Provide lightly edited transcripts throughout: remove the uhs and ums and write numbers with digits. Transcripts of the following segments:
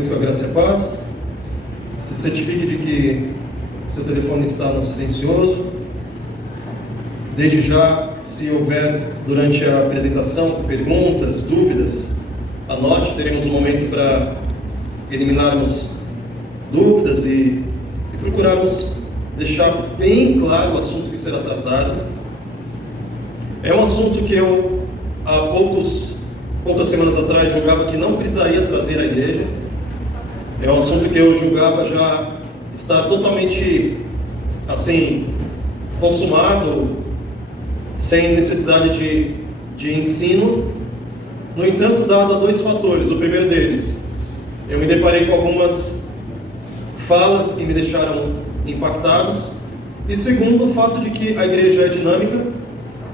Muito com a graça e a paz. Se certifique de que seu telefone está no silencioso. Desde já, se houver durante a apresentação perguntas, dúvidas, anote. Teremos um momento para eliminarmos dúvidas e procurarmos deixar bem claro o assunto que será tratado. É um assunto que eu, há poucas semanas atrás, julgava que não precisaria trazer à igreja. É um assunto que eu julgava já estar totalmente, consumado, sem necessidade de ensino. No entanto, dado a dois fatores. O primeiro deles, eu me deparei com algumas falas que me deixaram impactados. E segundo, o fato de que a igreja é dinâmica.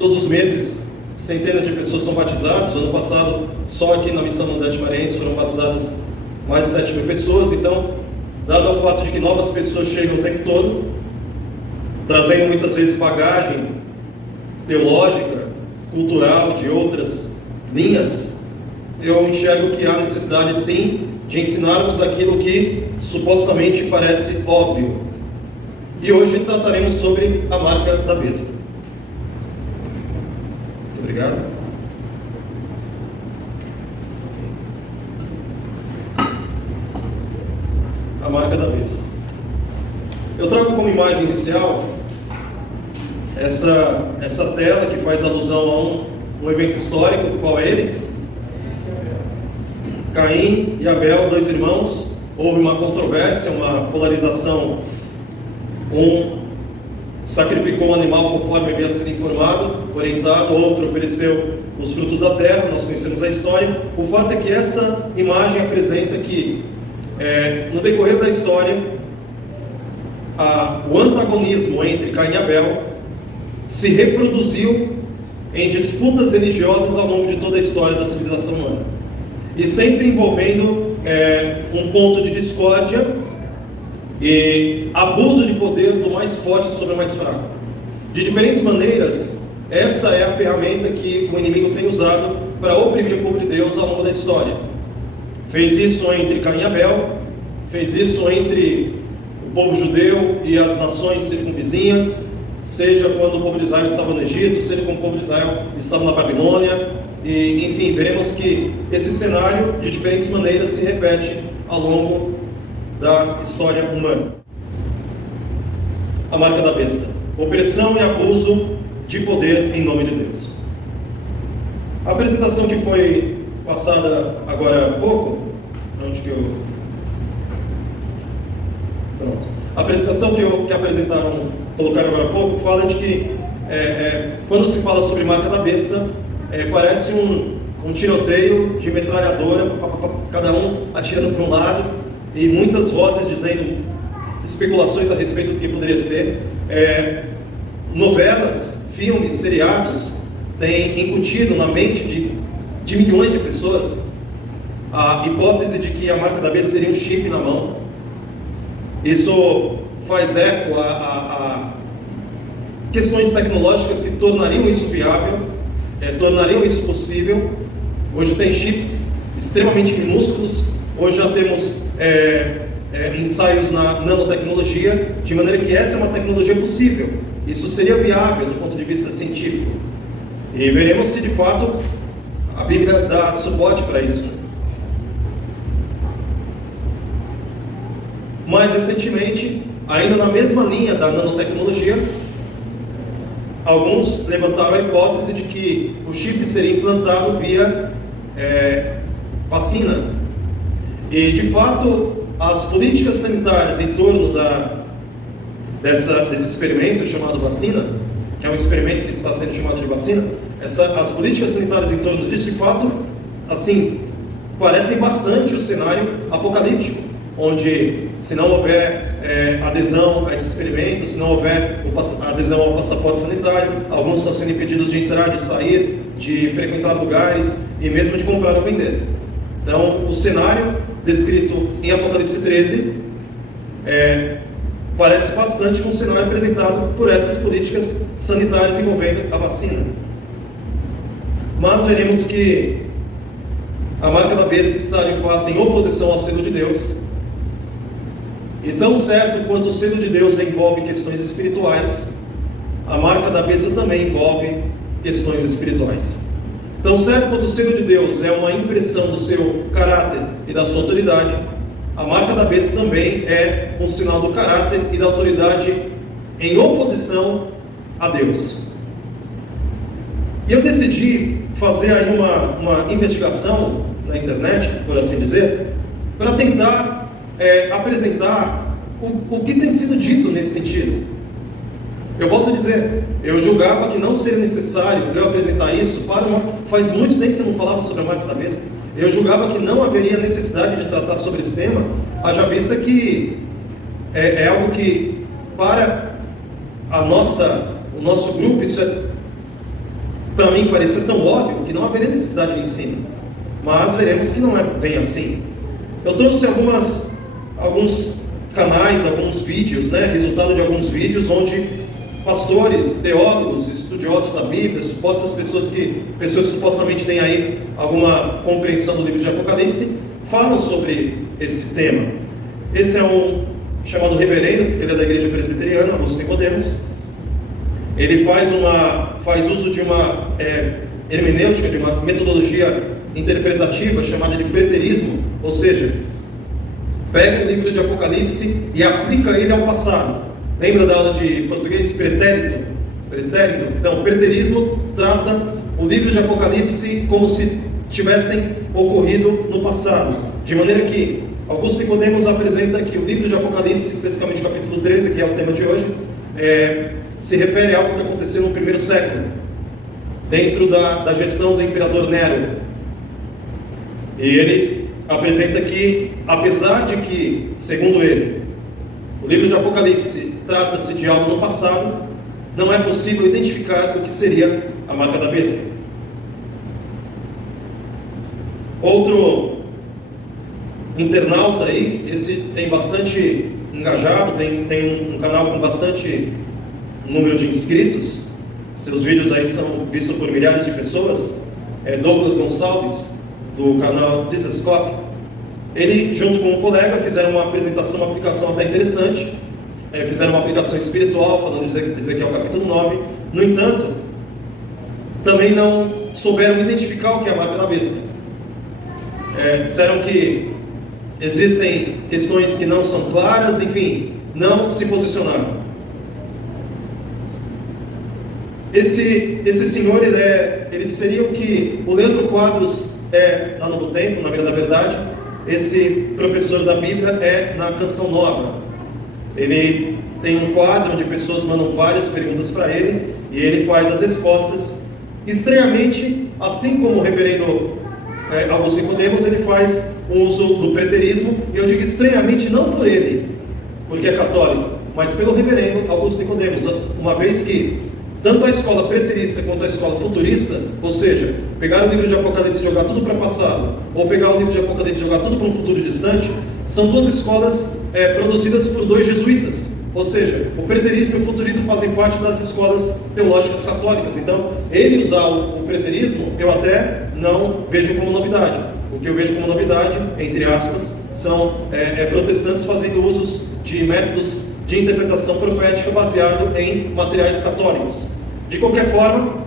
Todos os meses, centenas de pessoas são batizadas. Ano passado, só aqui na Missão Nordeste Maranhense foram batizadas mais de 7.000 pessoas. Então, dado ao fato de que novas pessoas chegam o tempo todo, trazendo muitas vezes bagagem teológica, cultural, de outras linhas, eu enxergo que há necessidade sim de ensinarmos aquilo que supostamente parece óbvio. E hoje trataremos sobre a marca da besta. Muito obrigado. A marca da besta. Eu trago como imagem inicial essa tela que faz alusão a um evento histórico. Qual é ele? Caim e Abel, dois irmãos. Houve uma controvérsia, uma polarização. Um sacrificou um animal conforme havia sido informado, orientado. Outro ofereceu os frutos da terra. Nós conhecemos a história. O fato é que essa imagem apresenta que no decorrer da história, o antagonismo entre Caim e Abel se reproduziu em disputas religiosas ao longo de toda a história da civilização humana, e sempre envolvendo um ponto de discórdia e abuso de poder do mais forte sobre o mais fraco. De diferentes maneiras, essa é a ferramenta que o inimigo tem usado para oprimir o povo de Deus ao longo da história. Fez isso entre Caim e Abel, fez isso entre o povo judeu e as nações circunvizinhas, seja quando o povo de Israel estava no Egito, seja quando o povo de Israel estava na Babilônia, e enfim, veremos que esse cenário de diferentes maneiras se repete ao longo da história humana. A marca da besta: opressão e abuso de poder em nome de Deus. A apresentação que foi passada agora há pouco, a apresentação que colocaram agora há pouco, fala de que quando se fala sobre marca da besta, parece um tiroteio de metralhadora, cada um atirando para um lado, e muitas vozes dizendo especulações a respeito do que poderia ser. Novelas, filmes, seriados têm incutido na mente de milhões de pessoas a hipótese de que a marca da besta seria um chip na mão. Isso faz eco a questões tecnológicas que tornariam isso viável, tornariam isso possível. Hoje tem chips extremamente minúsculos. Hoje já temos ensaios na nanotecnologia, de maneira que essa é uma tecnologia possível. Isso seria viável do ponto de vista científico. E veremos se de fato a Bíblia dá suporte para isso. Mais recentemente, ainda na mesma linha da nanotecnologia, alguns levantaram a hipótese de que o chip seria implantado via vacina. E de fato, as políticas sanitárias em torno desse experimento chamado vacina, que é um experimento que está sendo chamado de vacina, as políticas sanitárias em torno disso, de fato, parecem bastante o cenário apocalíptico, onde, se não houver adesão a esse experimento, se não houver adesão ao passaporte sanitário, alguns estão sendo impedidos de entrar, de sair, de frequentar lugares e mesmo de comprar ou vender. Então, o cenário descrito em Apocalipse 13 parece bastante com o cenário apresentado por essas políticas sanitárias envolvendo a vacina. Mas veremos que a marca da besta está de fato em oposição ao selo de Deus. E tão certo quanto o selo de Deus envolve questões espirituais, a marca da besta também envolve questões espirituais. Tão certo quanto o selo de Deus é uma impressão do seu caráter e da sua autoridade, a marca da besta também é um sinal do caráter e da autoridade em oposição a Deus. E eu decidi fazer aí uma investigação na internet, por assim dizer, para tentar apresentar o que tem sido dito nesse sentido. Eu volto a dizer, eu julgava que não seria necessário eu apresentar isso faz muito tempo que eu não falava sobre a marca da besta. Eu julgava que não haveria necessidade de tratar sobre esse tema, haja vista que é algo que, para o nosso grupo, isso para mim parecia tão óbvio que não haveria necessidade de ensino. Mas veremos que não é bem assim. Eu trouxe alguns canais, alguns vídeos, resultado de alguns vídeos onde pastores, teólogos, estudiosos da Bíblia, pessoas que supostamente têm aí alguma compreensão do livro de Apocalipse, falam sobre esse tema. Esse é um chamado reverendo, porque ele é da igreja presbiteriana, Augusto Nicodemos. Ele faz uso de uma hermenêutica, de uma metodologia interpretativa chamada de preterismo, ou seja, pega o livro de Apocalipse e aplica ele ao passado. Lembra da aula de português pretérito? Então, preterismo trata o livro de Apocalipse como se tivessem ocorrido no passado, de maneira que Augusto Nicodemos apresenta que o livro de Apocalipse, especificamente o capítulo 13, que é o tema de hoje, se refere a algo que aconteceu no primeiro século, dentro da gestão do imperador Nero. E ele apresenta que, apesar de que, segundo ele, o livro de Apocalipse trata-se de algo no passado, não é possível identificar o que seria a marca da besta. Outro internauta aí, esse tem bastante engajado, tem um canal com bastante número de inscritos, seus vídeos aí são vistos por milhares de pessoas, Douglas Gonçalves, do canal Dissescope. Ele, junto com um colega, fizeram uma apresentação, uma aplicação até interessante, fizeram uma aplicação espiritual, falando de Ezequiel capítulo 9, no entanto, também não souberam identificar o que é a marca da besta. Disseram que existem questões que não são claras, enfim, não se posicionaram. Esse senhor, ele seria o que o Leandro Quadros é na Novo Tempo, na Beira da Verdade. Esse professor da Bíblia é na Canção Nova. Ele tem um quadro onde pessoas mandam várias perguntas para ele, e ele faz as respostas estranhamente, assim como o reverendo Augusto Nicodemos, ele faz uso do preterismo, e eu digo estranhamente não por ele, porque é católico, mas pelo reverendo Augusto Nicodemos, uma vez que tanto a escola preterista quanto a escola futurista, ou seja, pegar o livro de Apocalipse e jogar tudo para o passado, ou pegar o livro de Apocalipse e jogar tudo para um futuro distante, são duas escolas produzidas por dois jesuítas. Ou seja, o preterismo e o futurismo fazem parte das escolas teológicas católicas. Então, ele usar o preterismo, eu até não vejo como novidade. O que eu vejo como novidade, entre aspas, são protestantes fazendo usos de métodos de interpretação profética baseado em materiais católicos. De qualquer forma,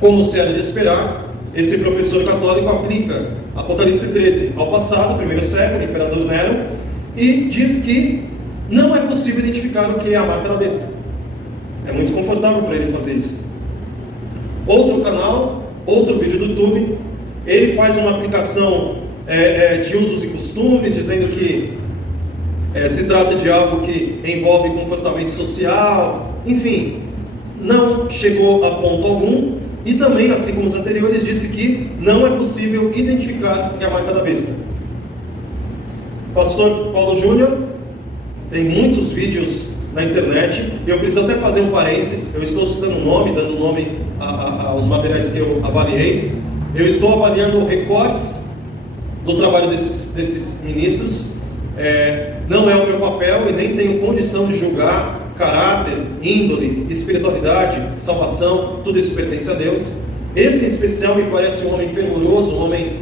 como se era de esperar, esse professor católico aplica Apocalipse 13 ao passado, primeiro século, imperador Nero, e diz que não é possível identificar o que é a marca da besta. É muito confortável para ele fazer isso. Outro canal, outro vídeo do YouTube, ele faz uma aplicação de usos e costumes, dizendo que se trata de algo que envolve comportamento social, enfim, não chegou a ponto algum, e também, assim como os anteriores, disse que não é possível identificar o que é a marca da besta. Pastor Paulo Júnior tem muitos vídeos na internet, e eu preciso até fazer um parênteses, eu estou citando o nome, dando nome aos materiais que eu avaliei. Eu estou avaliando recortes do trabalho desses ministros. Não é o meu papel e nem tenho condição de julgar caráter, índole, espiritualidade, salvação, tudo isso pertence a Deus. Esse em especial me parece um homem fervoroso, um homem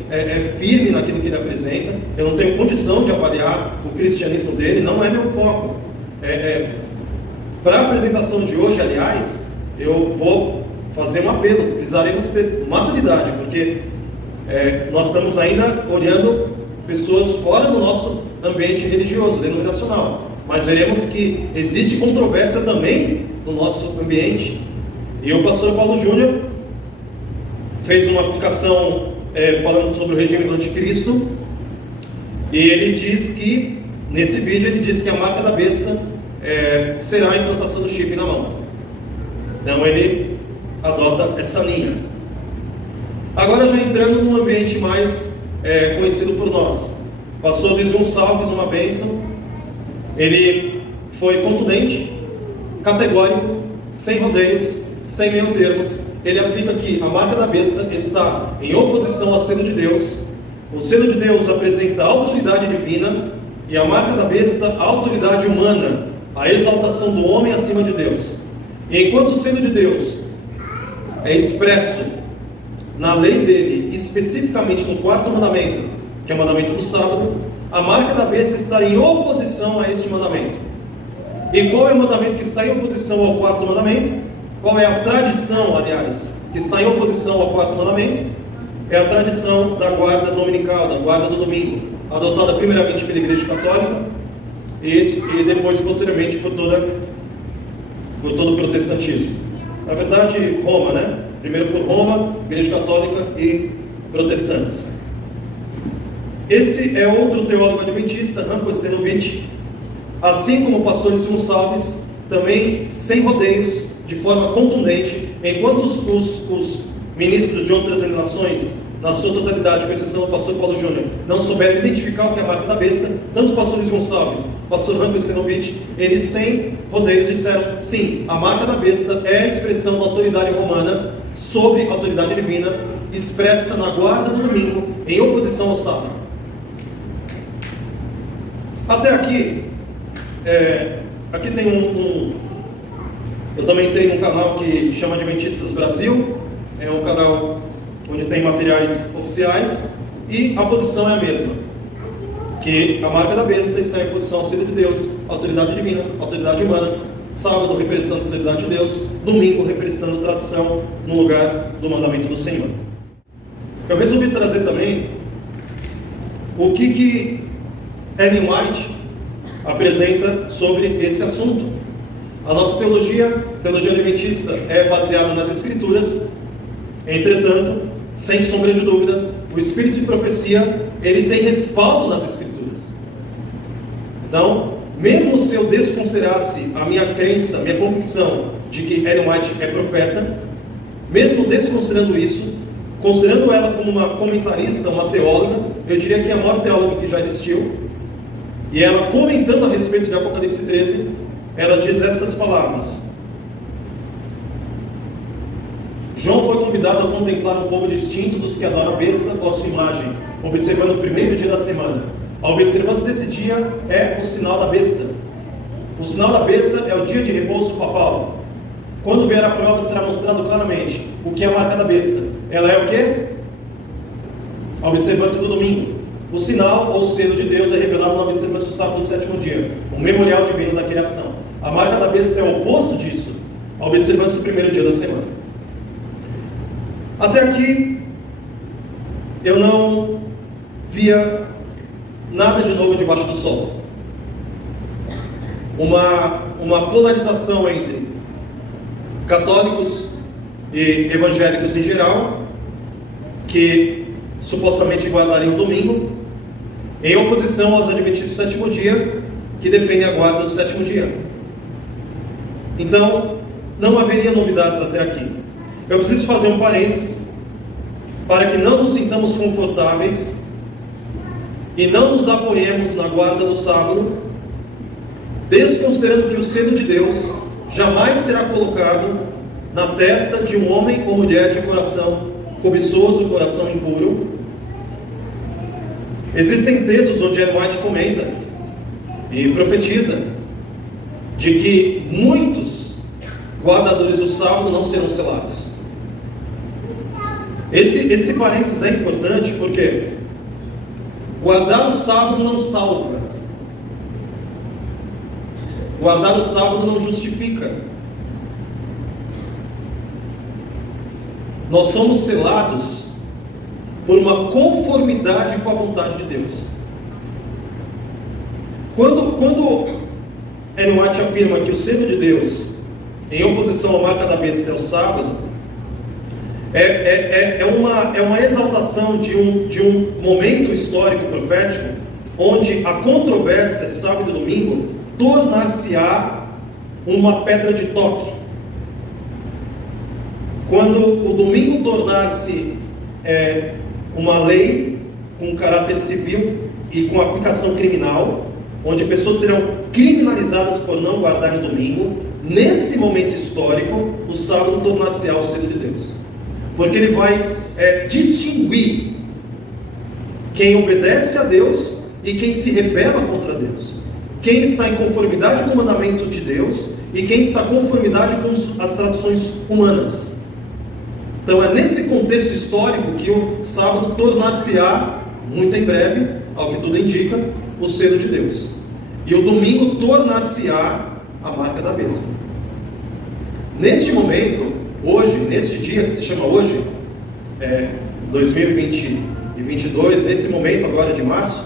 firme naquilo que ele apresenta. Eu não tenho condição de avaliar o cristianismo dele, não é meu foco. Para a apresentação de hoje, aliás, eu vou fazer um apelo. Precisaremos ter maturidade, porque nós estamos ainda olhando pessoas fora do nosso ambiente religioso, denominacional. Mas veremos que existe controvérsia também no nosso ambiente. E o pastor Paulo Júnior fez uma aplicação falando sobre o regime do anticristo. E ele diz que, nesse vídeo, ele diz que a marca da besta será a implantação do chip na mão. Então ele adota essa linha. Agora já entrando num ambiente mais conhecido por nós. Pastor Luiz Gonçalves, uma bênção. Ele foi contundente, categórico, sem rodeios, sem meio termos. Ele aplica que a marca da besta está em oposição ao selo de Deus. O selo de Deus apresenta a autoridade divina e a marca da besta a autoridade humana, a exaltação do homem acima de Deus. E enquanto o selo de Deus é expresso na lei dele, especificamente no 4º mandamento, que é o mandamento do sábado, a marca da besta está em oposição a este mandamento. E qual é o mandamento que está em oposição ao 4º mandamento? Qual é a tradição, aliás, que está em oposição ao 4º mandamento? É a tradição da guarda dominical, da guarda do domingo, adotada primeiramente pela Igreja Católica e depois, posteriormente, por todo o protestantismo. Na verdade, Roma, né? Primeiro por Roma, Igreja Católica e protestantes. Esse é outro teólogo adventista, Ranko Stenovich, assim como o pastor Luiz Gonçalves, também sem rodeios, de forma contundente, enquanto os ministros de outras denominações, na sua totalidade, com exceção do pastor Paulo Júnior, não souberam identificar o que é a marca da besta, tanto o pastor Luiz Gonçalves, o pastor Ranko Stenovich, eles sem rodeios disseram, sim, a marca da besta é a expressão da autoridade romana sobre a autoridade divina, expressa na guarda do domingo, em oposição ao sábado. Até aqui, aqui tem eu também tenho um canal que chama Adventistas Brasil, é um canal onde tem materiais oficiais, e a posição é a mesma, que a marca da besta está em oposição ao selo de Deus, autoridade divina, autoridade humana, sábado representando a autoridade de Deus, domingo representando a tradição no lugar do mandamento do Senhor. Eu resolvi trazer também o que Ellen White apresenta sobre esse assunto. A nossa teologia adventista, é baseada nas Escrituras. Entretanto, sem sombra de dúvida, o espírito de profecia, ele tem respaldo nas Escrituras. Então, mesmo se eu desconsiderasse a minha crença, a minha convicção de que Ellen White é profeta, mesmo desconsiderando isso, considerando ela como uma comentarista, uma teóloga, eu diria que é a maior teóloga que já existiu. E ela, comentando a respeito de Apocalipse 13, ela diz estas palavras: João foi convidado a contemplar um povo distinto dos que adoram a besta ou a sua imagem, observando o primeiro dia da semana. A observância desse dia é o sinal da besta. O sinal da besta é o dia de repouso papal. Quando vier a prova, será mostrado claramente o que é a marca da besta. Ela é o quê? A observância do domingo. O sinal ou selo de Deus é revelado na observância do sábado do 7º dia, o memorial divino da criação. A marca da besta é o oposto disso, a observância do primeiro dia da semana. Até aqui, eu não via nada de novo debaixo do sol. Uma polarização entre católicos e evangélicos em geral, que supostamente guardariam o domingo, em oposição aos adventistas do 7º dia, que defendem a guarda do 7º dia. Então, não haveria novidades até aqui. Eu preciso fazer um parênteses, para que não nos sintamos confortáveis e não nos apoiemos na guarda do sábado, desconsiderando que o selo de Deus jamais será colocado na testa de um homem ou mulher de coração cobiçoso, coração impuro. Existem textos onde Ellen White comenta e profetiza de que muitos guardadores do sábado não serão selados. Esse parênteses é importante porque guardar o sábado não salva. Guardar o sábado não justifica. Nós somos selados por uma conformidade com a vontade de Deus. Quando Ellen White afirma que o selo de Deus, em oposição à marca da besta, é o sábado, é uma exaltação de um momento histórico profético, onde a controvérsia sábado e domingo tornar-se-á uma pedra de toque. Quando o domingo tornar-se uma lei com caráter civil e com aplicação criminal, onde pessoas serão criminalizadas por não guardarem o domingo, nesse momento histórico, o sábado tornar-se-á o selo de Deus. Porque ele vai distinguir quem obedece a Deus e quem se rebela contra Deus. Quem está em conformidade com o mandamento de Deus e quem está em conformidade com as tradições humanas. Então é nesse contexto histórico que o sábado tornar-se-á, muito em breve, ao que tudo indica, o selo de Deus. E o domingo tornar-se-á a marca da besta. Neste momento, hoje, neste dia que se chama hoje, 2022, nesse momento agora de março,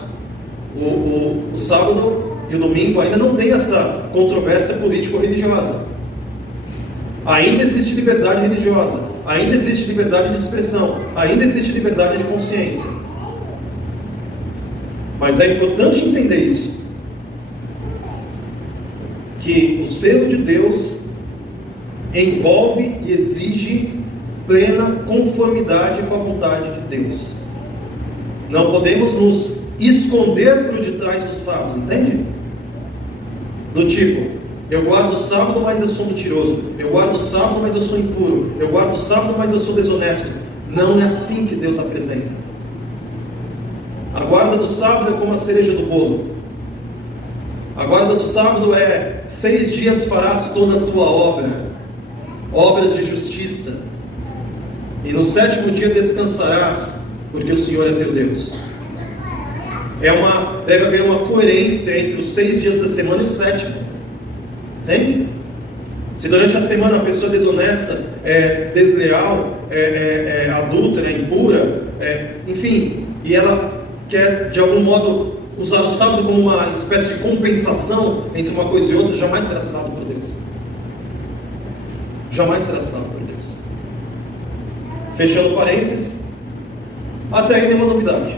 o sábado e o domingo ainda não tem essa controvérsia político-religiosa. Ainda existe liberdade religiosa, ainda existe liberdade de expressão, ainda existe liberdade de consciência. Mas é importante entender isso, que o selo de Deus envolve e exige plena conformidade com a vontade de Deus. Não podemos nos esconder por detrás do sábado, entende? Do tipo, eu guardo o sábado, mas eu sou mentiroso. Eu guardo o sábado, mas eu sou impuro. Eu guardo o sábado, mas eu sou desonesto. Não é assim que Deus apresenta. A guarda do sábado é como a cereja do bolo. A guarda do sábado é: 6 dias farás toda a tua obra, obras de justiça, e no 7º dia descansarás, porque o Senhor é teu Deus. Deve haver uma coerência entre os 6 dias da semana e o 7º. Entende? Se durante a semana a pessoa é desonesta, é desleal, é adúltera, é impura, enfim, e ela quer de algum modo usar o sábado como uma espécie de compensação entre uma coisa e outra, jamais será selado por Deus. Jamais será selado por Deus. Fechando parênteses, até aí nenhuma novidade.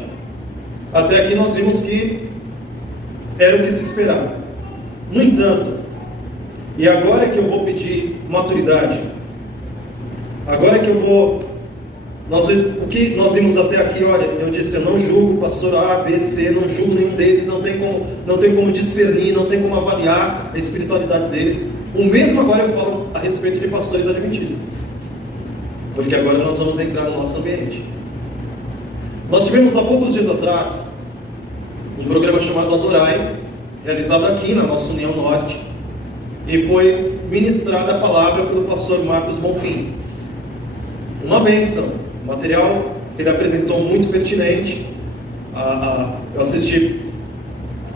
Até aqui nós vimos que era o que se esperava. No entanto, e agora é que eu vou pedir maturidade, agora é que eu vou... o que nós vimos até aqui, olha, eu disse, eu não julgo pastor A, B, C, não julgo nenhum deles, não tem como discernir, não tem como avaliar a espiritualidade deles. O mesmo agora eu falo a respeito de pastores adventistas, porque agora nós vamos entrar no nosso ambiente. Nós tivemos há poucos dias atrás um programa chamado Adorai, realizado aqui na nossa União Norte, e foi ministrada a palavra pelo pastor Marcos Bonfim. Uma bênção, um material que ele apresentou muito pertinente. Eu assisti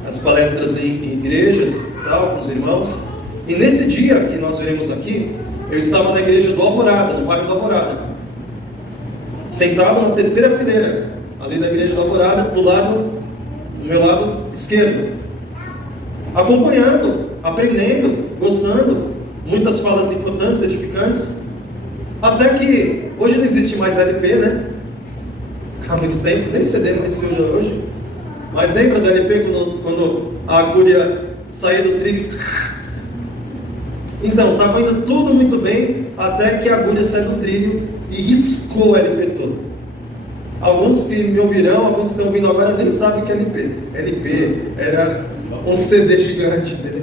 as palestras em igrejas, tal, com os irmãos, e nesse dia que nós veremos aqui, eu estava na igreja do Alvorada, no bairro do Alvorada, sentado na 3ª fileira, ali da igreja do Alvorada, do meu lado esquerdo, acompanhando, aprendendo, gostando, muitas falas importantes, edificantes, até que hoje não existe mais LP, né? Há muito tempo, nem CD mais se usa hoje. Mas lembra do LP quando a agulha saía do trilho? Então, estava indo tudo muito bem, até que a agulha saiu do trilho e riscou o LP todo. Alguns que me ouvirão, alguns que estão ouvindo agora nem sabem o que é LP. LP era um CD gigante, entendeu?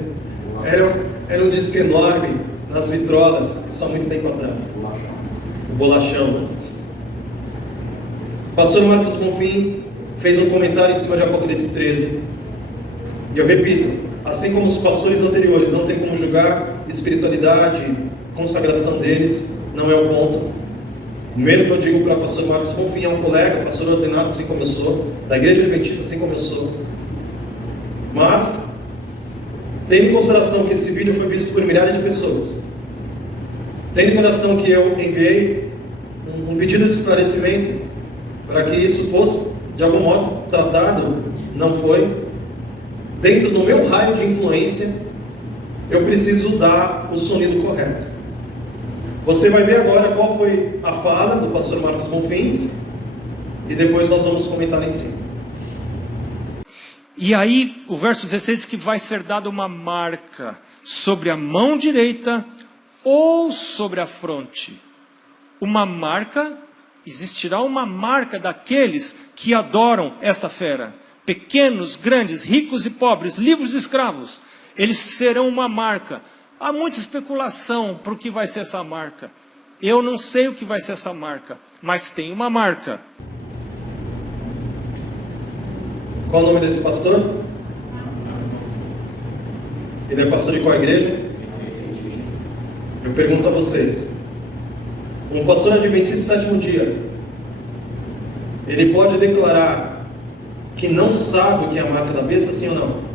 Era um disco enorme nas vitrolas, só muito tempo atrás. O bolachão, né? O pastor Marcos Bonfim fez um comentário em cima de Apocalipse 13. E eu repito, assim como os pastores anteriores não tem como julgar espiritualidade, consagração deles, não é o ponto. O mesmo eu digo para o pastor Marcos Bonfim, é um colega, pastor ordenado assim como eu sou, da Igreja Adventista assim como eu sou. Mas, tendo em consideração que esse vídeo foi visto por milhares de pessoas, tendo em consideração que eu enviei um pedido de esclarecimento para que isso fosse de algum modo tratado, não foi, dentro do meu raio de influência, eu preciso dar o sonido correto. Você vai ver agora qual foi a fala do pastor Marcos Bonfim, e depois nós vamos comentar em cima. E aí, o verso 16, que vai ser dada uma marca sobre a mão direita ou sobre a fronte. Uma marca, existirá uma marca daqueles que adoram esta fera. Pequenos, grandes, ricos e pobres, livres e escravos, eles serão uma marca. Há muita especulação para o que vai ser essa marca. Eu não sei o que vai ser essa marca, mas tem uma marca. Qual o nome desse pastor? Ele é pastor de qual igreja? Eu pergunto a vocês. Um pastor adventista do sétimo dia, ele pode declarar que não sabe o que é a marca da besta, sim ou não?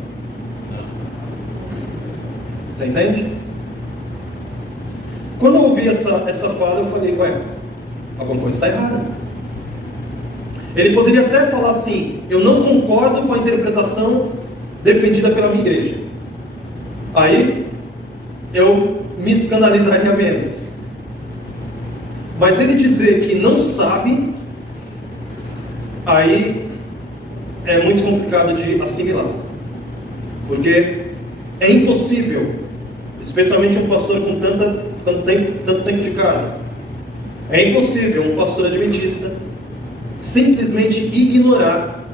Você entende? Quando eu ouvi essa fala, eu falei, ué, alguma coisa está errada. Ele poderia até falar assim, eu não concordo com a interpretação defendida pela minha igreja. Aí, eu me escandalizaria menos. Mas ele dizer que não sabe, aí é muito complicado de assimilar. Porque é impossível, especialmente um pastor com tanto tempo de casa, é impossível um pastor adventista simplesmente ignorar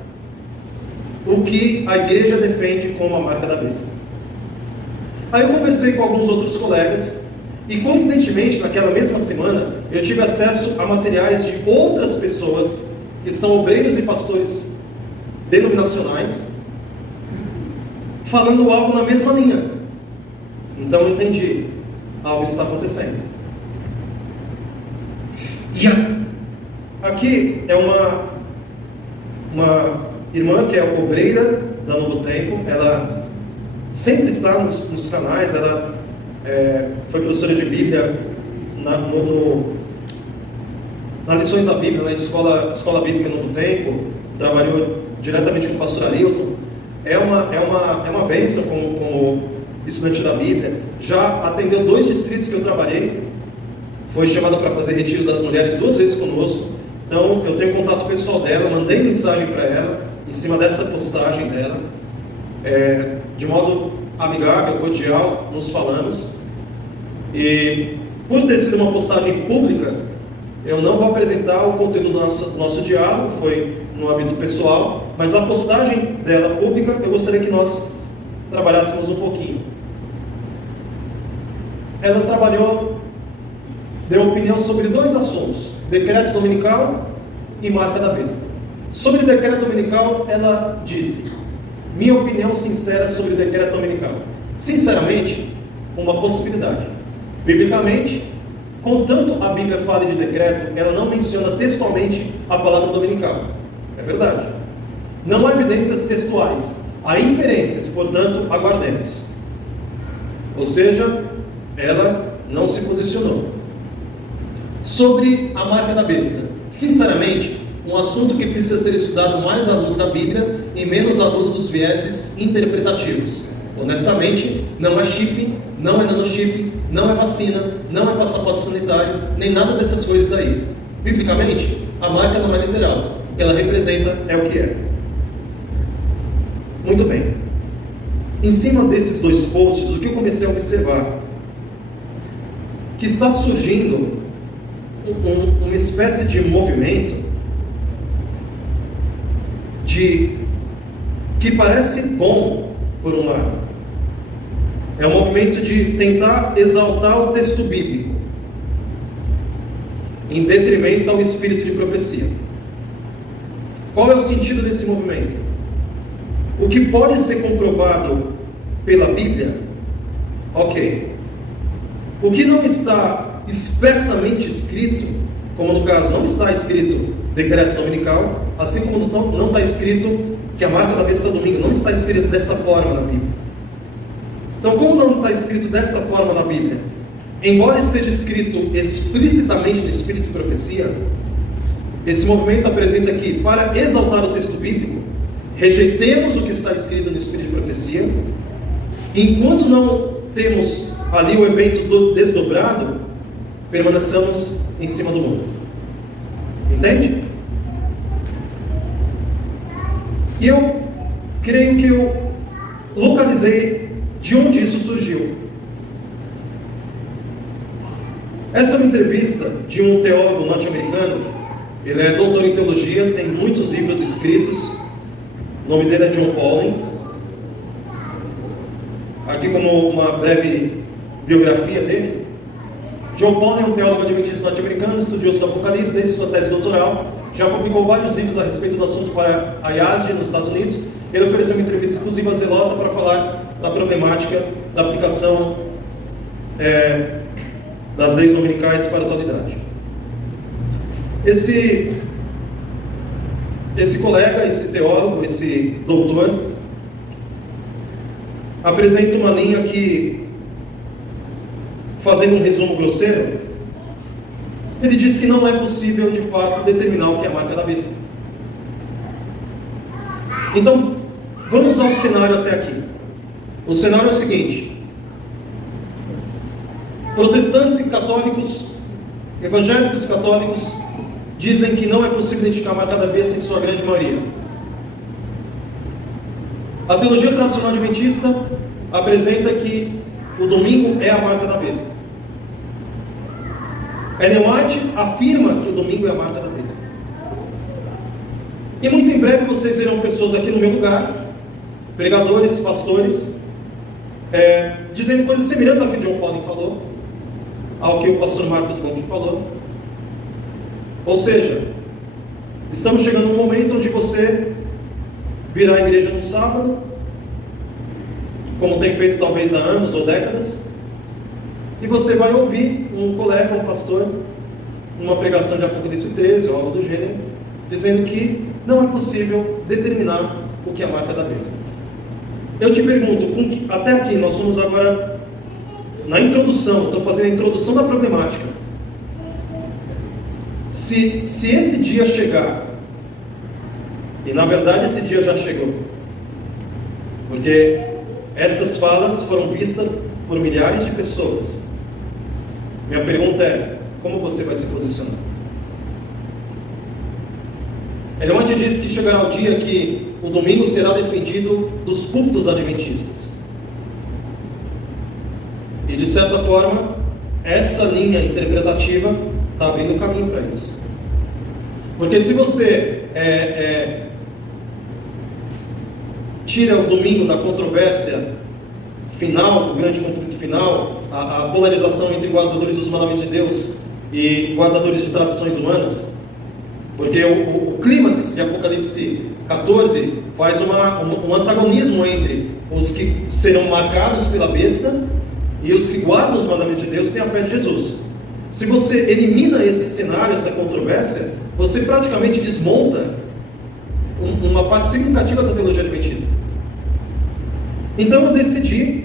o que a igreja defende como a marca da besta. Aí eu conversei com alguns outros colegas e, coincidentemente, naquela mesma semana, eu tive acesso a materiais de outras pessoas que são obreiros e pastores denominacionais falando algo na mesma linha. Então eu entendi, algo está acontecendo. E aqui é uma irmã que é obreira da Novo Tempo. Ela sempre está nos canais. Ela foi professora de Bíblia nas lições da Bíblia, na escola bíblica Novo Tempo. Trabalhou diretamente com o pastor Arilton. É uma bênção como estudante da Bíblia. Já atendeu 2 distritos que eu trabalhei. Foi chamada para fazer retiro das mulheres 2 vezes conosco. Então eu tenho contato pessoal dela, mandei mensagem para ela em cima dessa postagem dela, de modo amigável, cordial, nos falamos. E por ter sido uma postagem pública, eu não vou apresentar o conteúdo do nosso diálogo, foi no âmbito pessoal, mas a postagem dela pública eu gostaria que nós trabalhássemos um pouquinho. Ela deu opinião sobre 2 assuntos: decreto dominical e marca da besta. Sobre decreto dominical, ela disse: minha opinião sincera sobre decreto dominical. Sinceramente, uma possibilidade. Biblicamente, contanto a Bíblia fala de decreto, ela não menciona textualmente a palavra dominical. É verdade. Não há evidências textuais, há inferências, portanto, aguardemos. Ou seja, ela não se posicionou. Sobre a marca da besta, sinceramente, um assunto que precisa ser estudado mais à luz da Bíblia e menos à luz dos vieses interpretativos. Honestamente, não é chip, não é nanochip, não é vacina, não é passaporte sanitário, nem nada dessas coisas aí. Biblicamente, a marca não é literal. O que ela representa é o que é. Muito bem. Em cima desses 2 posts, o que eu comecei a observar? Que está surgindo uma espécie de movimento que parece bom, por um lado. É um movimento de tentar exaltar o texto bíblico em detrimento ao espírito de profecia. Qual é o sentido desse movimento? O que pode ser comprovado pela Bíblia, ok. O que não está expressamente escrito, como no caso não está escrito decreto dominical, assim como não está escrito que a marca da besta é domingo, não está escrito desta forma na Bíblia. Então, como não está escrito desta forma na Bíblia, embora esteja escrito explicitamente no Espírito de Profecia, esse movimento apresenta que, para exaltar o texto bíblico, rejeitemos o que está escrito no Espírito de Profecia, enquanto não temos ali o evento desdobrado, permaneçamos em cima do mundo. Entende? E eu creio que eu localizei de onde isso surgiu. Essa é uma entrevista de um teólogo norte-americano. Ele é doutor em teologia, tem muitos livros escritos. O nome dele é John Pauling. Aqui como uma breve biografia dele. John Pauling é um teólogo adventista norte-americano, estudioso do Apocalipse desde sua tese doutoral. Já publicou vários livros a respeito do assunto para a IASD nos Estados Unidos. Ele ofereceu uma entrevista exclusiva a Zelota para falar da problemática da aplicação das leis dominicais para a atualidade. Esse colega, esse teólogo, esse doutor, apresenta uma linha que, fazendo um resumo grosseiro, ele diz que não é possível de fato determinar o que é a marca da besta. Então, vamos ao cenário até aqui. O cenário é o seguinte: protestantes e católicos, evangélicos e católicos, dizem que não é possível identificar a marca da besta em sua grande maioria. A teologia tradicional adventista apresenta que o domingo é a marca da besta. Ellen White afirma que o domingo é a marca da besta. E muito em breve vocês verão pessoas aqui no meu lugar, pregadores, pastores, dizendo coisas semelhantes ao que John Pauling falou, ao que o pastor Marcos Bonk falou. Ou seja, estamos chegando a um momento onde você virá à igreja no sábado, como tem feito talvez há anos ou décadas, e você vai ouvir um colega, um pastor, numa pregação de Apocalipse 13 ou algo do gênero, dizendo que não é possível determinar o que é a marca da besta. Eu te pergunto, até aqui nós somos agora na introdução, estou fazendo a introdução da problemática. Se esse dia chegar, e na verdade esse dia já chegou, porque estas falas foram vistas por milhares de pessoas, minha pergunta é: como você vai se posicionar? Ellen White diz que chegará o dia que o domingo será defendido dos púlpitos adventistas. E de certa forma, essa linha interpretativa está abrindo caminho para isso. Porque se você tira o domingo da controvérsia final, do grande conflito final, a polarização entre guardadores dos mandamentos de Deus e guardadores de tradições humanas, porque o clímax de Apocalipse 14 faz um antagonismo entre os que serão marcados pela besta e os que guardam os mandamentos de Deus e têm a fé de Jesus. Se você elimina esse cenário, essa controvérsia, você praticamente desmonta uma parte significativa da teologia adventista. Então eu decidi,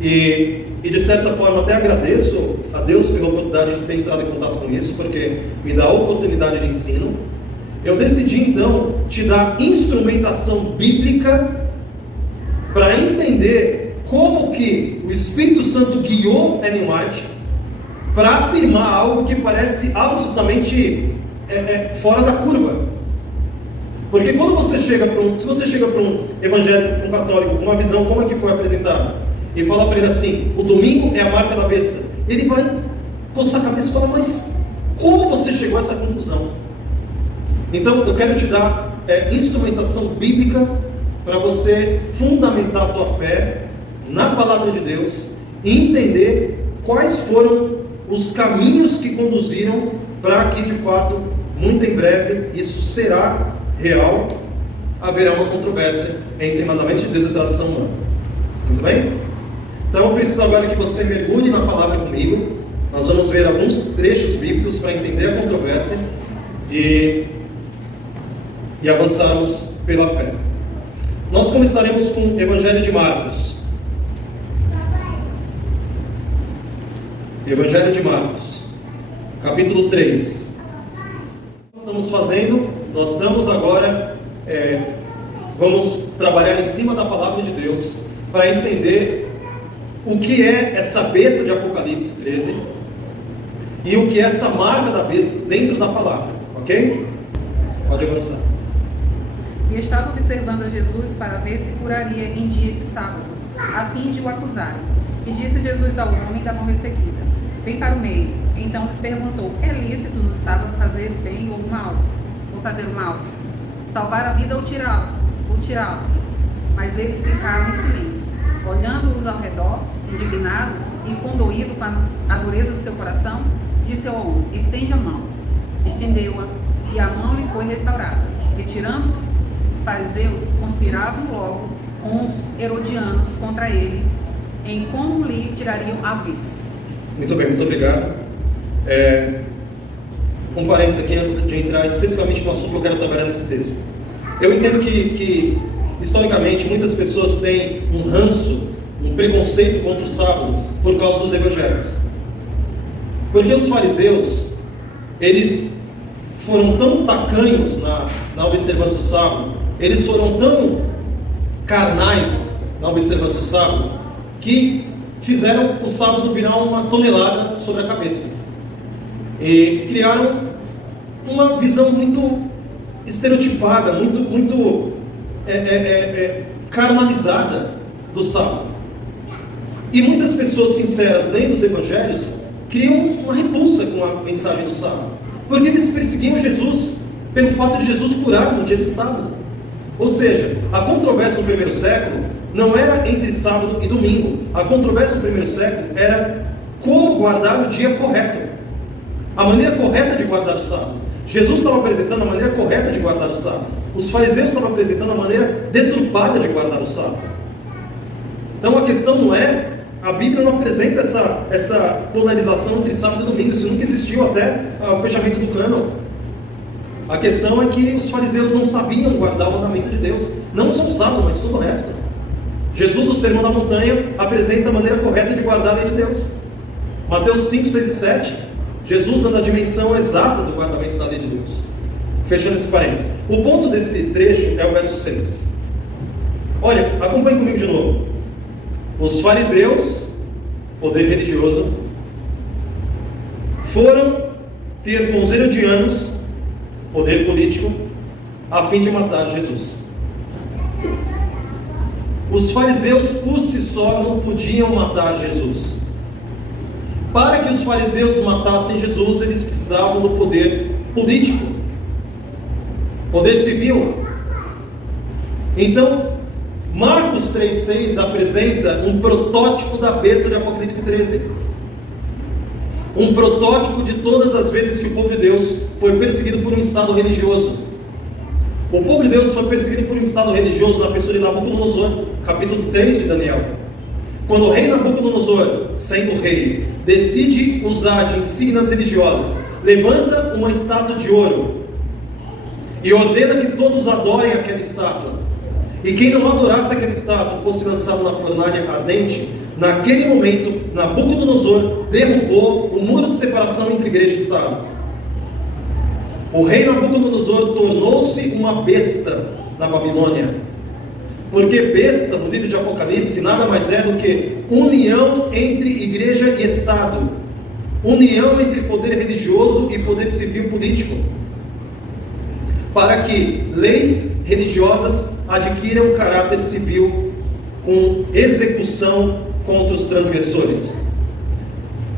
e de certa forma até agradeço a Deus pela oportunidade de ter entrado em contato com isso, porque me dá a oportunidade de ensino. Eu decidi então te dar instrumentação bíblica para entender como que o Espírito Santo guiou Ellen White para afirmar algo que parece absolutamente fora da curva. Porque quando você chega se você chega para um evangélico, para um católico, com uma visão como é que foi apresentada, e fala para ele assim: o domingo é a marca da besta, ele vai coçar a cabeça e falar: mas como você chegou a essa conclusão? Então eu quero te dar instrumentação bíblica para você fundamentar a tua fé na palavra de Deus e entender quais foram os caminhos que conduziram para que de fato, muito em breve, isso será real, haverá uma controvérsia entre mandamentos de Deus e tradição humana. Muito bem? Então eu preciso agora que você mergulhe na palavra comigo, Nós vamos ver alguns trechos bíblicos para entender a controvérsia e avançarmos pela fé. Nós começaremos com o Evangelho de Marcos. Evangelho de Marcos, capítulo 3. Nós estamos agora, vamos trabalhar em cima da palavra de Deus para entender o que é essa besta de Apocalipse 13 e o que é essa marca da besta dentro da palavra, ok? Pode avançar. E estava observando a Jesus para ver se curaria em dia de sábado, a fim de o acusarem. E disse Jesus ao homem da mão ressequida: vem para o meio. Então lhes perguntou: é lícito no sábado fazer o bem ou o mal? Ou fazer o mal? Salvar a vida ou tirá-la? Mas eles ficaram em silêncio, olhando-os ao redor, indignados e condoídos para a dureza do seu coração. Disse ao homem: estende a mão. Estendeu-a, e a mão lhe foi restaurada. Retirando-os, os fariseus conspiravam logo com os herodianos contra ele, em como lhe tirariam a vida. Muito bem, muito obrigado. Um parênteses aqui antes de entrar especificamente no assunto que eu quero trabalhar nesse texto. Eu entendo que historicamente muitas pessoas têm um ranço, um preconceito contra o sábado por causa dos evangelhos. Porque os fariseus, eles foram tão tacanhos na observância do sábado, eles foram tão carnais na observância do sábado, que fizeram o sábado virar uma tonelada sobre a cabeça. E criaram uma visão muito estereotipada, muito carnalizada do sábado. E muitas pessoas sinceras lendo os evangelhos criam uma repulsa com a mensagem do sábado, porque eles perseguiam Jesus pelo fato de Jesus curar no dia de sábado. Ou seja, a controvérsia do primeiro século não era entre sábado e domingo. A controvérsia do primeiro século era como guardar o dia correto, a maneira correta de guardar o sábado. Jesus estava apresentando a maneira correta de guardar o sábado. Os fariseus estavam apresentando a maneira deturpada de guardar o sábado. Então a questão não é, a Bíblia não apresenta essa polarização entre sábado e domingo. Isso nunca existiu até o fechamento do cânon. A questão é que os fariseus não sabiam guardar o mandamento de Deus, não só o sábado, mas todo o resto. Jesus, no Sermão da Montanha, apresenta a maneira correta de guardar a lei de Deus. Mateus 5, 6 e 7, Jesus anda a dimensão exata do guardamento da lei de Deus. Fechando esse parênteses. O ponto desse trecho é o verso 6. Olha, acompanhe comigo de novo. Os fariseus, poder religioso, foram ter com os herodianos, poder político, a fim de matar Jesus. Os fariseus por si só não podiam matar Jesus. Para que os fariseus matassem Jesus, eles precisavam do poder político, poder civil. Então, Marcos 3,6 apresenta um protótipo da besta de Apocalipse 13. Um protótipo de todas as vezes que o povo de Deus foi perseguido por um estado religioso. O povo de Deus foi perseguido por um estado religioso na pessoa de Nabucodonosor, capítulo 3 de Daniel. Quando o rei Nabucodonosor, sendo rei, decide usar de insígnias religiosas, levanta uma estátua de ouro e ordena que todos adorem aquela estátua. E quem não adorasse aquela estátua fosse lançado na fornalha ardente. Naquele momento, Nabucodonosor derrubou o muro de separação entre igreja e Estado. O rei Nabucodonosor tornou-se uma besta na Babilônia. Porque besta, no livro de Apocalipse, nada mais é do que união entre igreja e Estado. União entre poder religioso e poder civil político. Para que leis religiosas adquiram caráter civil com execução contra os transgressores.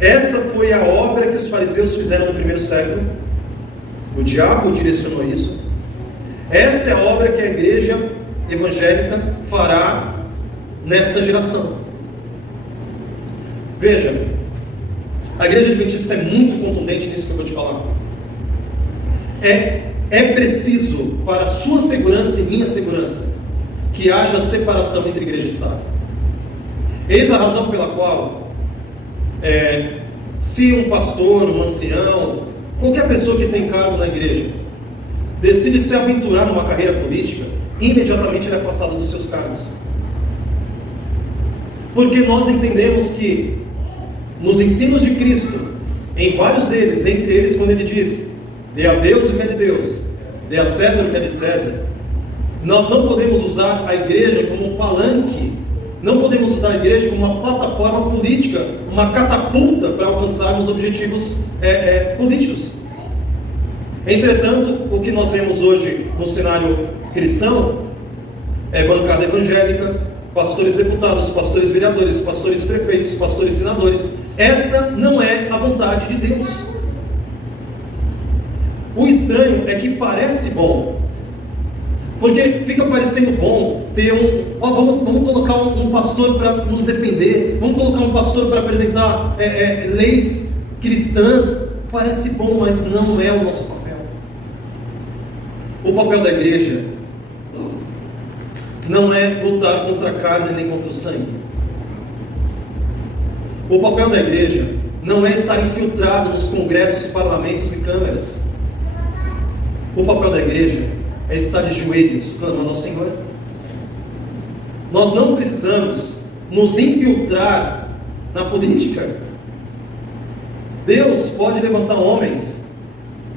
Essa foi a obra que os fariseus fizeram no primeiro século. O diabo direcionou isso. Essa é a obra que a igreja evangélica fará nessa geração. Veja, a igreja adventista é muito contundente nisso que eu vou te falar. É preciso, para a sua segurança e minha segurança, que haja separação entre igreja e Estado. Eis a razão pela qual se um pastor, um ancião, qualquer pessoa que tem cargo na igreja, decide se aventurar numa carreira política, imediatamente ele é afastado dos seus cargos. Porque nós entendemos que nos ensinos de Cristo, em vários deles, dentre eles quando ele diz: dê a Deus o que é de Deus, dê a César o que é de César, nós não podemos usar a igreja como um palanque, não podemos usar a igreja como uma plataforma política, uma catapulta para alcançarmos objetivos políticos. Entretanto, o que nós vemos hoje no cenário cristão é bancada evangélica, pastores deputados, pastores vereadores, pastores prefeitos, pastores senadores. Essa não é a vontade de Deus. O estranho é que parece bom, porque fica parecendo bom ter vamos colocar um pastor para nos defender, vamos colocar um pastor para apresentar leis cristãs. Parece bom, mas não é o nosso papel. O papel da igreja não é lutar contra a carne nem contra o sangue. O papel da igreja não é estar infiltrado nos congressos, parlamentos e câmaras. O papel da igreja é estar de joelhos, clamando ao Senhor. Nós não precisamos nos infiltrar na política. Deus pode levantar homens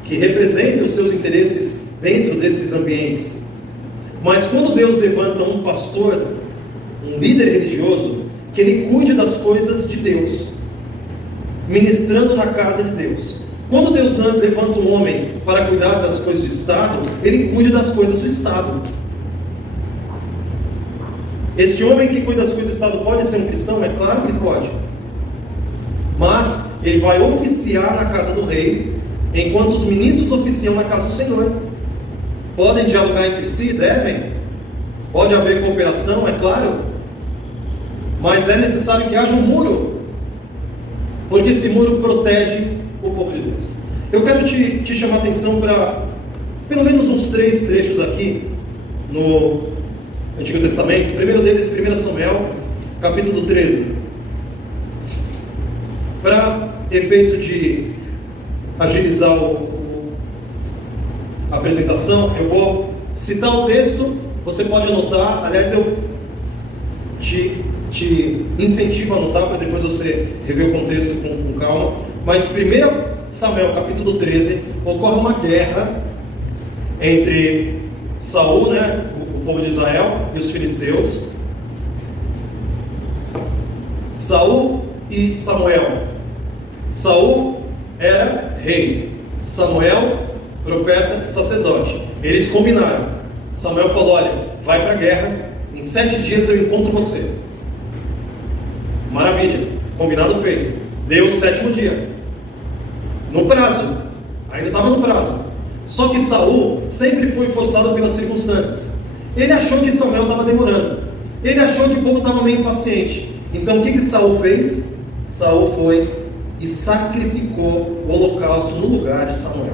que representem os seus interesses dentro desses ambientes. Mas quando Deus levanta um pastor, um líder religioso, que ele cuide das coisas de Deus, ministrando na casa de Deus. Quando Deus levanta um homem para cuidar das coisas do Estado, ele cuide das coisas do Estado. Este homem que cuida das coisas do Estado pode ser um cristão? É claro que pode. Mas ele vai oficiar na casa do rei, enquanto os ministros oficiam na casa do Senhor. Podem dialogar entre si? Devem. Pode haver cooperação? É claro. Mas é necessário que haja um muro, porque esse muro protege o povo de Deus. Eu quero te chamar a atenção para pelo menos uns 3 trechos aqui no Antigo Testamento. O primeiro deles, 1 Samuel, capítulo 13. Para efeito de agilizar a apresentação, eu vou citar o texto, você pode anotar. Aliás, eu te incentivo a anotar, para depois você rever o contexto com calma. Mas 1 Samuel capítulo 13, ocorre uma guerra entre Saul, o povo de Israel, e os filisteus. Saul e Samuel. Saul era rei, Samuel, profeta, sacerdote. Eles combinaram. Samuel falou: olha, vai para a guerra, em 7 dias eu encontro você. Maravilha, combinado feito. Deu o 7º dia, no prazo, ainda estava no prazo. Só que Saul sempre foi forçado pelas circunstâncias. Ele achou que Samuel estava demorando, ele achou que o povo estava meio impaciente. Então o que Saul fez? Saul foi e sacrificou o holocausto no lugar de Samuel.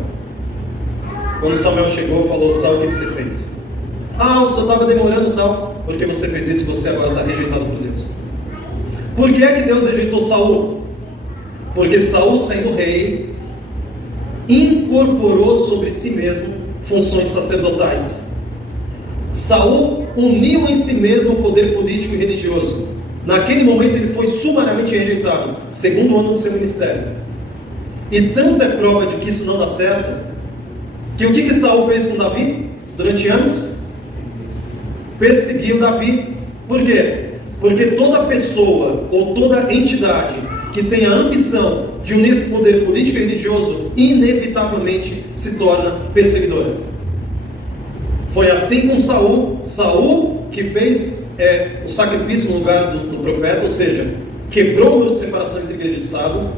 Quando Samuel chegou, falou: Saul, o que você fez? O senhor estava demorando tal. Porque você fez isso, você agora está rejeitado por Deus. Por que é que Deus rejeitou Saul? Porque Saul, sendo rei, incorporou sobre si mesmo funções sacerdotais. Saul uniu em si mesmo o poder político e religioso. Naquele momento ele foi sumariamente rejeitado, segundo ano do seu ministério. E tanto é prova de que isso não dá certo, que o que Saul fez com Davi durante anos? Perseguiu Davi. Por quê? Porque toda pessoa ou toda entidade que tem a ambição de unir poder político e religioso, inevitavelmente se torna perseguidora. Foi assim com Saul. Saul que fez o sacrifício no lugar do profeta, ou seja, quebrou o muro de separação entre igreja e Estado.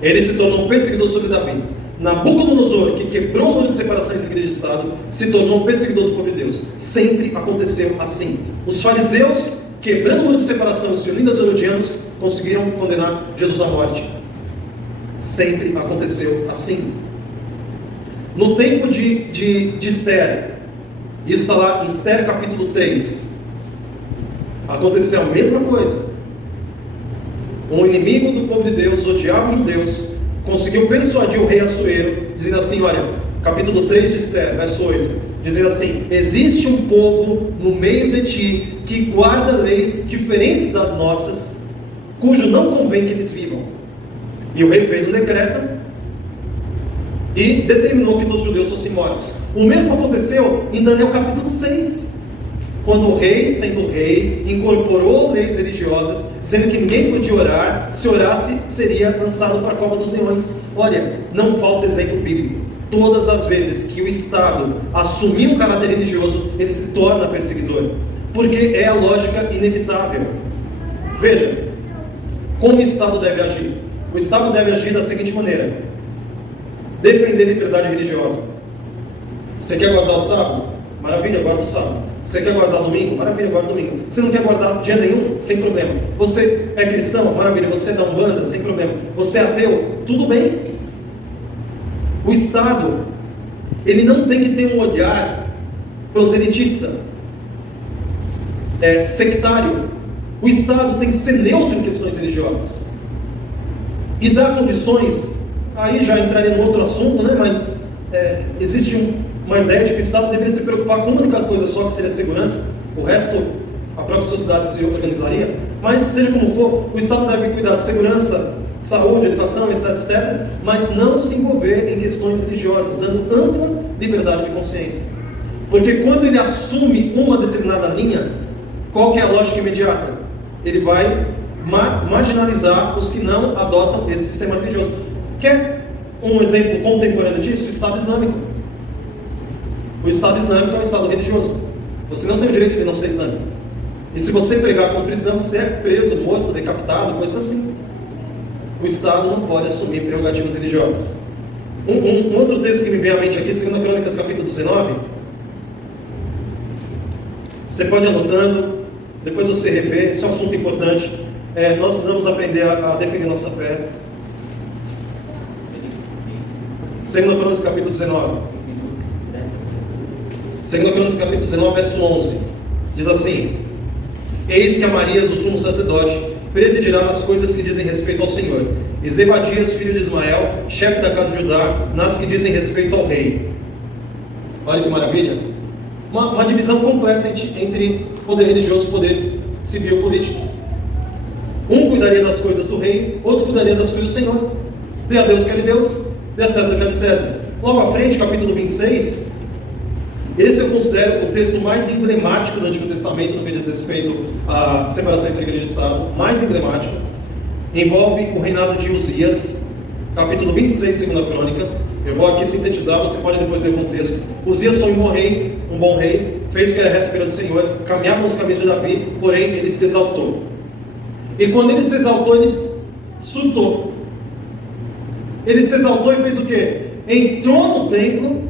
Ele se tornou um perseguidor sobre Davi. Nabucodonosor, que quebrou o muro de separação entre igreja e Estado, se tornou um perseguidor do povo de Deus. Sempre aconteceu assim. Os fariseus, quebrando o muro de separação e se unindo aos herodianos, conseguiram condenar Jesus à morte. Sempre aconteceu assim. No tempo de Esther, isso está lá em Esther capítulo 3, aconteceu a mesma coisa. um inimigo do povo de Deus, odiava os judeus, conseguiu persuadir o rei Assuero, dizendo assim, olha, capítulo 3 de Esther, verso 8, dizendo assim: existe um povo no meio de ti que guarda leis diferentes das nossas, cujo não convém que eles vivam. E o rei fez um decreto e determinou que todos os judeus fossem mortos. O mesmo aconteceu em Daniel capítulo 6, quando o rei, sendo rei, incorporou leis religiosas, dizendo que ninguém podia orar, se orasse seria lançado para a cova dos leões. Olha, não falta exemplo bíblico. Todas as vezes que o Estado assumir um caráter religioso, ele se torna perseguidor, porque é a lógica inevitável. Veja, como o Estado deve agir? O Estado deve agir da seguinte maneira: defender a liberdade religiosa. Você quer guardar o sábado? Maravilha, guarda o sábado. Você quer guardar domingo? Maravilha, guarda domingo. Você não quer guardar dia nenhum? Sem problema. Você é cristão? Maravilha. Você é da Umbanda? Sem problema. Você é ateu? Tudo bem. O Estado, ele não tem que ter um olhar proselitista, sectário. O Estado tem que ser neutro em questões religiosas e dar condições. Aí já entraria em outro assunto, né? Mas existe uma ideia de que o Estado deveria se preocupar com uma única coisa só, que seria a segurança. O resto, a própria sociedade se organizaria. Mas seja como for, o Estado deve cuidar de segurança, saúde, educação, etc, etc, mas não se envolver em questões religiosas, dando ampla liberdade de consciência. Porque quando ele assume uma determinada linha, qual que é a lógica imediata? Ele vai marginalizar os que não adotam esse sistema religioso. Quer um exemplo contemporâneo disso? O Estado Islâmico. O Estado Islâmico é um Estado religioso. Você não tem o direito de não ser islâmico. E se você pregar contra o Islã, você é preso, morto, decapitado, coisas assim. O Estado não pode assumir prerrogativas religiosas. Um outro texto que me vem à mente aqui, 2 Crônicas, capítulo 19. Você pode ir anotando, depois você revê, esse é um assunto importante. Nós precisamos aprender a defender nossa fé. 2 Crônicas, capítulo 19. 2 Crônicas, capítulo 19, verso 11. Diz assim: eis que Amarias, o sumo sacerdote, presidirá nas coisas que dizem respeito ao Senhor, e Zebadias, filho de Ismael, chefe da casa de Judá, nas que dizem respeito ao rei. Olha que maravilha. Uma divisão completa entre poder religioso e poder civil e político. Um cuidaria das coisas do rei, outro cuidaria das coisas do Senhor. Dê a Deus o que é de Deus, dê a César o que é de César. Logo à frente, capítulo 26, esse eu considero o texto mais emblemático do Antigo Testamento no que diz respeito à separação entre igreja e Estado, mais emblemático. Envolve o reinado de Uzias, capítulo 26, 2 Crônica. Eu vou aqui sintetizar, você pode depois ler o contexto. Uzias foi um bom rei, fez o que era reto perante o Senhor, caminhava nos caminhos de Davi, porém ele se exaltou. E quando ele se exaltou, ele surtou. Ele se exaltou e fez o quê? Entrou no templo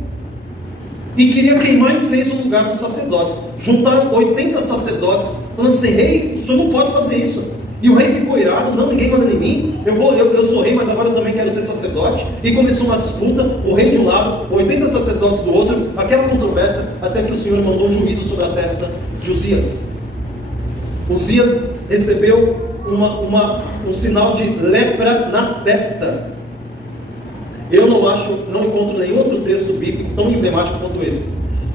e queria queimar incenso no lugar dos sacerdotes. Juntaram 80 sacerdotes, falando assim: rei, o senhor não pode fazer isso. E o rei ficou irado: não, ninguém manda em mim, eu sou rei, mas agora eu também quero ser sacerdote. E começou uma disputa, o rei de um lado, 80 sacerdotes do outro, aquela controvérsia, até que o Senhor mandou um juízo sobre a testa de Uzias. Uzias recebeu um sinal de lepra na testa. Eu não encontro nenhum outro texto bíblico tão emblemático quanto esse.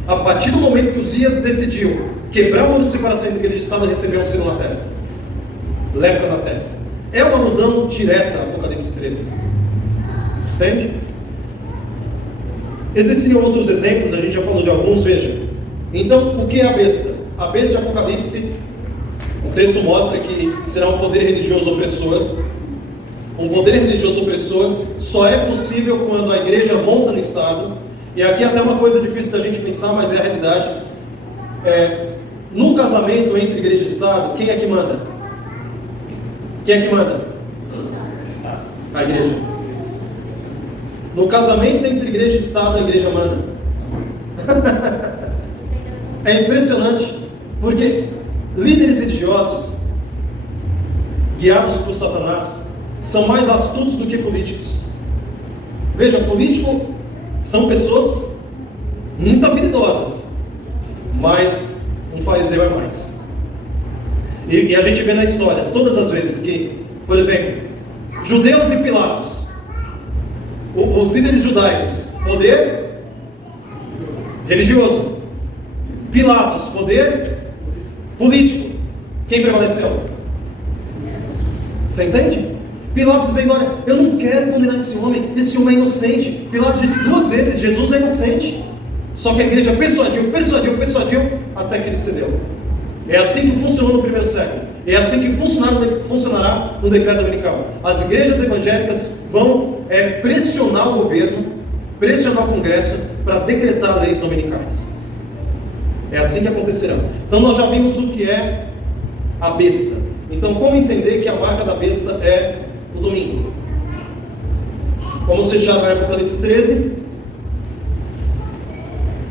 A partir do momento que Uzias decidiu quebrar o muro de separação entre igreja e Estado, recebeu um sino na testa. Lepra na testa. É uma alusão direta a Apocalipse 13. Entende? Existiam outros exemplos, a gente já falou de alguns, veja. Então, o que é a besta? A besta de Apocalipse, o texto mostra que será um poder religioso opressor. Um poder religioso opressor só é possível quando a igreja monta no Estado. E aqui até uma coisa difícil da gente pensar, mas é a realidade. No casamento entre igreja e Estado, quem é que manda? Quem é que manda? A igreja. No casamento entre igreja e Estado, a igreja manda. É impressionante, porque líderes religiosos, guiados por Satanás, são mais astutos do que políticos. Veja, políticos são pessoas muito habilidosas, mas um fariseu é mais. E a gente vê na história, todas as vezes que Por exemplo, judeus e Pilatos, os líderes judaicos, poder religioso. Pilatos, poder político. Quem prevaleceu? Você entende? Pilatos dizendo: olha, eu não quero condenar esse homem é inocente. Pilatos disse 2 vezes: Jesus é inocente. Só que a igreja persuadiu, até que ele cedeu. É assim que funcionou no primeiro século. É assim que funcionará no decreto dominical. As igrejas evangélicas vão pressionar o governo, pressionar o Congresso para decretar leis dominicais. É assim que acontecerá. Então nós já vimos o que é a besta. Então como entender que a marca da besta é o domingo? Vamos fechar agora Apocalipse 13.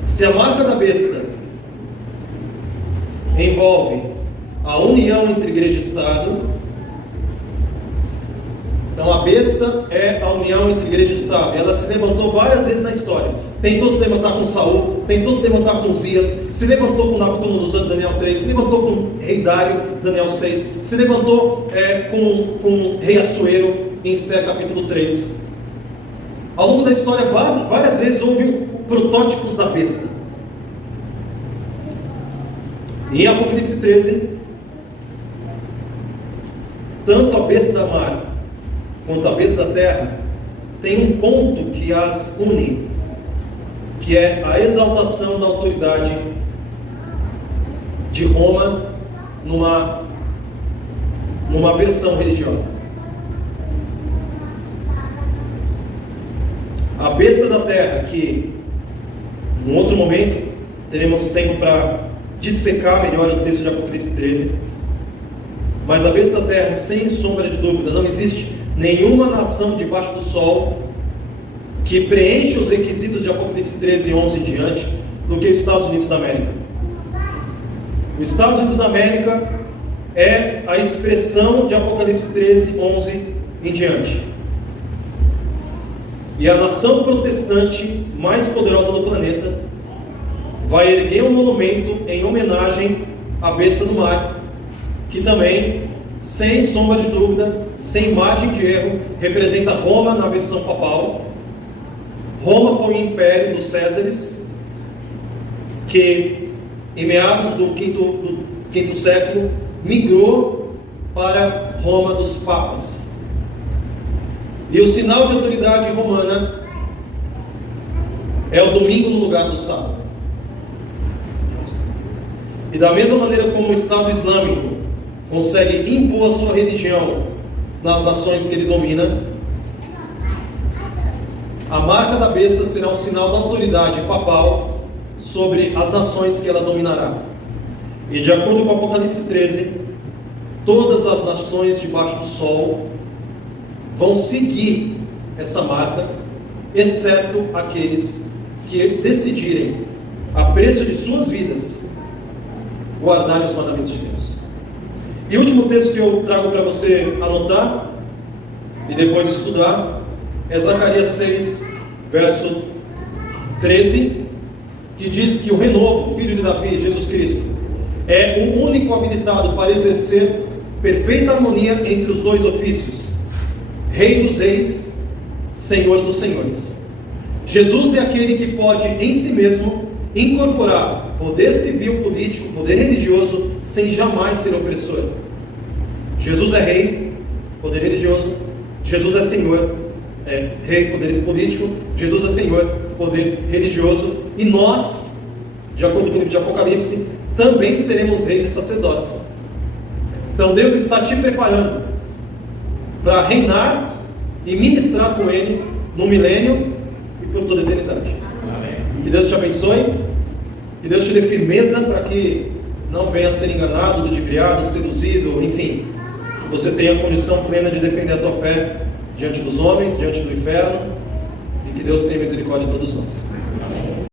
Se a marca da besta envolve a união entre igreja e Estado, então a besta é a união entre igreja e Estado. Ela se levantou várias vezes na história. Tentou se levantar com Saul, tentou se levantar com Uzias, se levantou com Nabucodonosor, Daniel 3, se levantou com o rei Dário, Daniel 6, se levantou com o rei Assuero, em Esther capítulo 3. Ao longo da história, várias vezes houve protótipos da besta. E em Apocalipse 13, tanto a besta da mar quanto a besta da terra tem um ponto que as une, que é a exaltação da autoridade de Roma numa versão religiosa. A besta da terra, que num outro momento teremos tempo para dissecar melhor o texto de Apocalipse 13, mas a besta da terra, sem sombra de dúvida, não existe nenhuma nação debaixo do sol que preenche os requisitos de Apocalipse 13, 11 em diante, do que os Estados Unidos da América. Os Estados Unidos da América é a expressão de Apocalipse 13, 11 em diante. E a nação protestante mais poderosa do planeta vai erguer um monumento em homenagem à besta do mar, que também, sem sombra de dúvida, sem margem de erro, representa Roma na versão papal. Roma foi o império dos Césares, que em meados do quinto século migrou para Roma dos papas. E o sinal de autoridade romana é o domingo no lugar do sábado. E da mesma maneira como o Estado Islâmico consegue impor a sua religião nas nações que ele domina, a marca da besta será um sinal da autoridade papal sobre as nações que ela dominará. E de acordo com Apocalipse 13, todas as nações debaixo do sol vão seguir essa marca, exceto aqueles que decidirem, a preço de suas vidas, guardarem os mandamentos de Deus. E o último texto que eu trago para você anotar e depois estudar é Zacarias 6, verso 13, que diz que o renovo, filho de Davi, Jesus Cristo, é o único habilitado para exercer perfeita harmonia entre os dois ofícios: Rei dos reis, Senhor dos senhores. Jesus é aquele que pode em si mesmo incorporar poder civil, político, poder religioso, sem jamais ser opressor. Jesus é rei, poder religioso. Jesus é Senhor, rei, poder político. Jesus é Senhor, poder religioso. E nós, de acordo com o livro de Apocalipse, também seremos reis e sacerdotes. Então Deus está te preparando para reinar e ministrar com Ele no milênio e por toda a eternidade. Amém. Que Deus te abençoe. Que Deus te dê firmeza para que não venha a ser enganado, ludibriado, seduzido, enfim. Que você tenha a condição plena de defender a tua fé diante dos homens, diante do inferno. E que Deus tenha misericórdia de todos nós.